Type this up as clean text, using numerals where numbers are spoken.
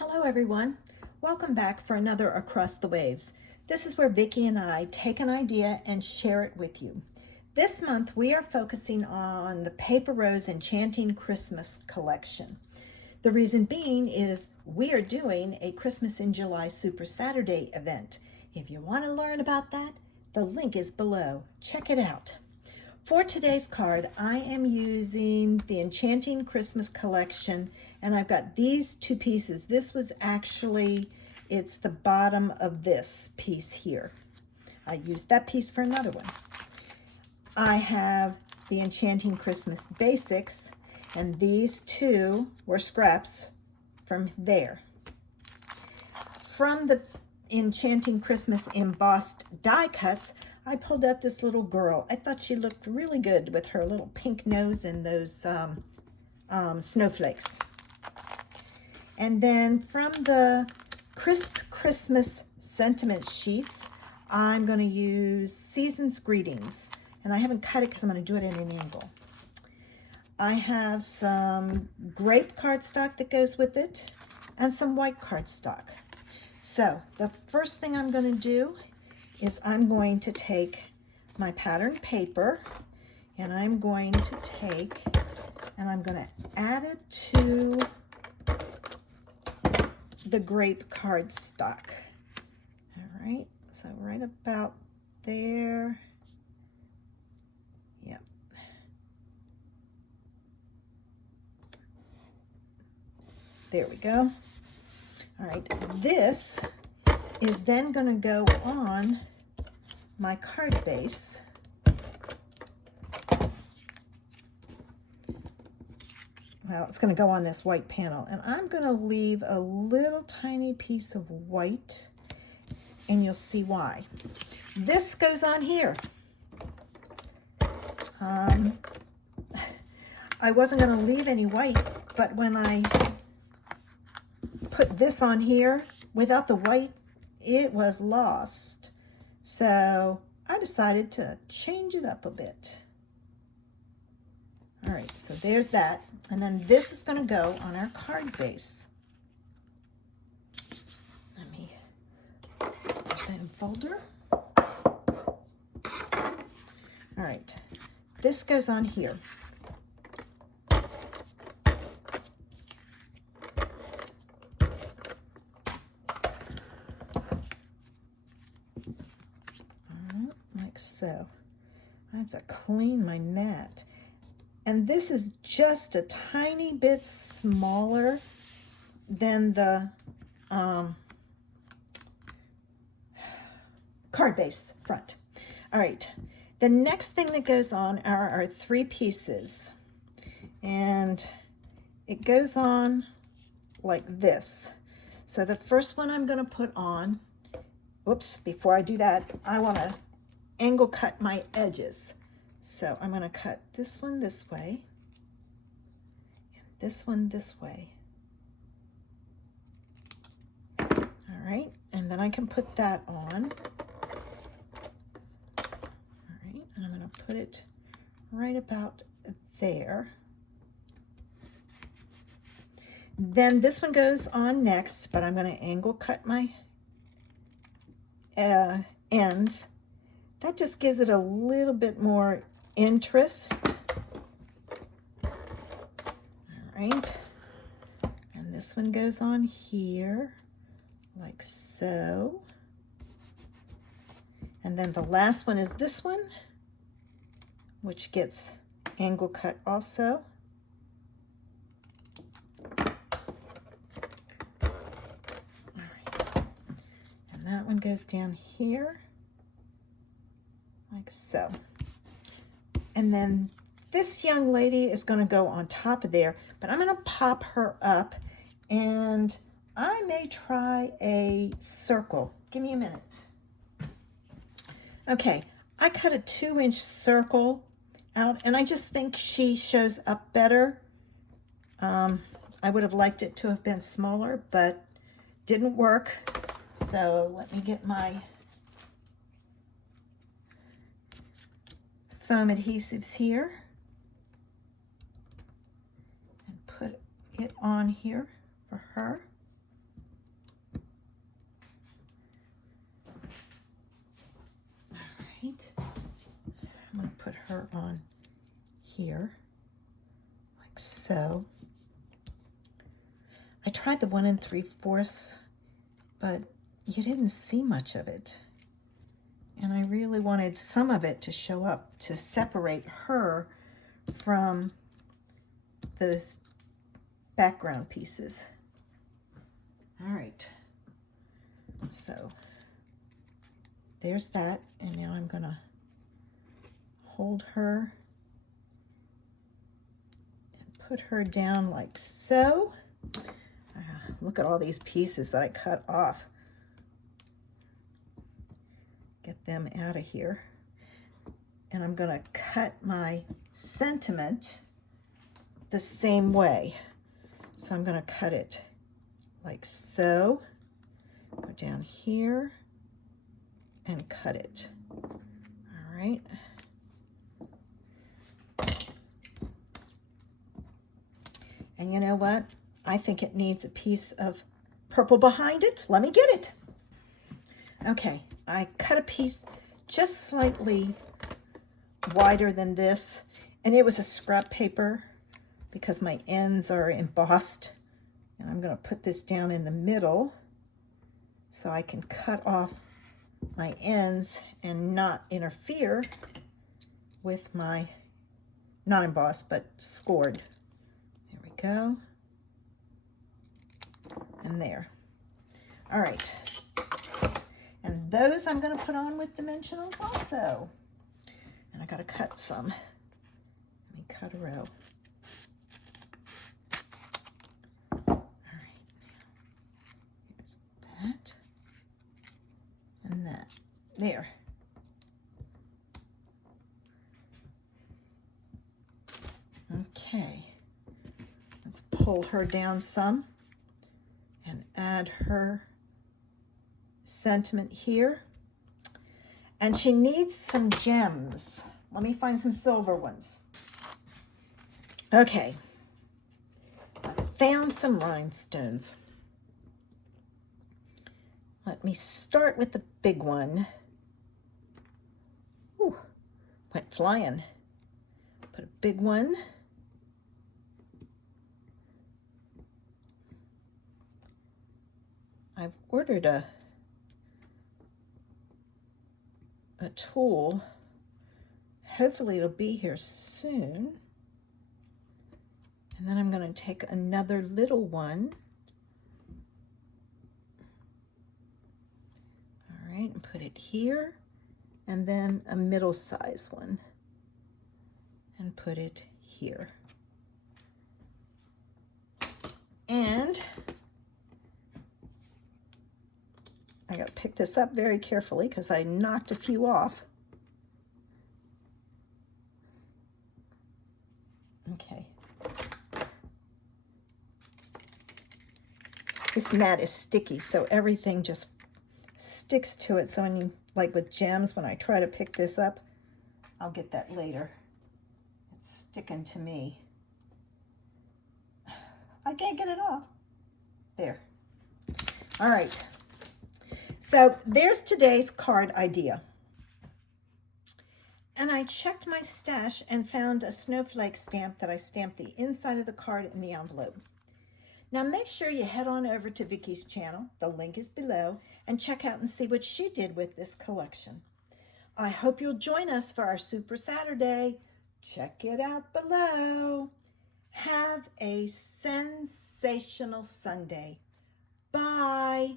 Hello everyone, welcome back for another Across the Waves. This is where Vicki and I take an idea and share it with you. This month we are focusing on the Paper Rose Enchanting Christmas collection. The reason being is we are doing a Christmas in July Super Saturday event. If you want to learn about that, the link is below. Check it out. For today's card, I am using the Enchanting Christmas collection, and I've got these two pieces. This was actually, it's the bottom of this piece here. I used that piece for another one. I have the Enchanting Christmas Basics, and these two were scraps from there. From the Enchanting Christmas Embossed die cuts, I pulled out this little girl. I thought she looked really good with her little pink nose and those snowflakes. And then from the Crisp Christmas Sentiment Sheets, I'm going to use Season's Greetings. And I haven't cut it because I'm going to do it at an angle. I have some grape cardstock that goes with it and some white cardstock. So the first thing I'm going to do is I'm going to take my pattern paper and I'm going to take and I'm going to add it to the grape cardstock. All right, so right about there. Yep. There we go. All right, this is then going to go on my card base. Well, it's going to go on this white panel, and I'm going to leave a little tiny piece of white, and you'll see why. This goes on here. I wasn't going to leave any white, but when I put this on here without the white, it was lost. So I decided to change it up a bit. All right, so there's that. And then this is going to go on our card base. Let me put that in folder. All right, this goes on here. So I have to clean my mat. And this is just a tiny bit smaller than the card base front. All right, the next thing that goes on are our three pieces. And it goes on like this. So the first one I'm going to put on, whoops, before I do that, I want to angle cut my edges. So I'm going to cut this one this way and this one this way. All right, and then I can put that on. All right, and I'm going to put it right about there. Then this one goes on next, but I'm going to angle cut my ends. That just gives it a little bit more interest. All right. And this one goes on here, like so. And then the last one is this one, which gets angle cut also. All right. And that one goes down here, like so. And then this young lady is going to go on top of there, but I'm going to pop her up, and I may try a circle. Give me a minute. Okay, I cut a 2-inch circle out, and I just think she shows up better. I would have liked it to have been smaller, but didn't work. So let me get my foam adhesives here and put it on here for her. her on here, like so. I tried the 1 3/4, but you didn't see much of it. And I really wanted some of it to show up to separate her from those background pieces. All right, so there's that, and now I'm gonna hold her and put her down like so. Look at all these pieces that I cut off. Get them out of here. And I'm gonna cut my sentiment the same way. So I'm gonna cut it like so, go down here and cut it. All right. And you know what? I think it needs a piece of purple behind it. Let me get it. Okay, I cut a piece just slightly wider than this, and it was a scrap paper because my ends are embossed. And I'm going to put this down in the middle so I can cut off my ends and not interfere with my, not embossed, but scored. There we go. And there. All right. And those I'm going to put on with dimensionals also. And I got to cut some. Let me cut a row. That and that. There. Okay. Let's pull her down some and add her sentiment here. And she needs some gems. Let me find some silver ones. Okay. I found some rhinestones. Let me start with the big one. Ooh, went flying. Put a big one. I've ordered a tool. Hopefully it'll be here soon. And then I'm going to take another little one. And put it here, and then a middle size one and put it here. And I got to pick this up very carefully because I knocked a few off. Okay. This mat is sticky, so everything just sticks to it. So when you, like with gems, when I try to pick this up, I'll get that later. It's sticking to me. I can't get it off. There. All right. So there's today's card idea. And I checked my stash and found a snowflake stamp that I stamped the inside of the card in the envelope. Now make sure you head on over to Vicky's channel, the link is below, and check out and see what she did with this collection. I hope you'll join us for our Super Saturday. Check it out below. Have a sensational Sunday. Bye.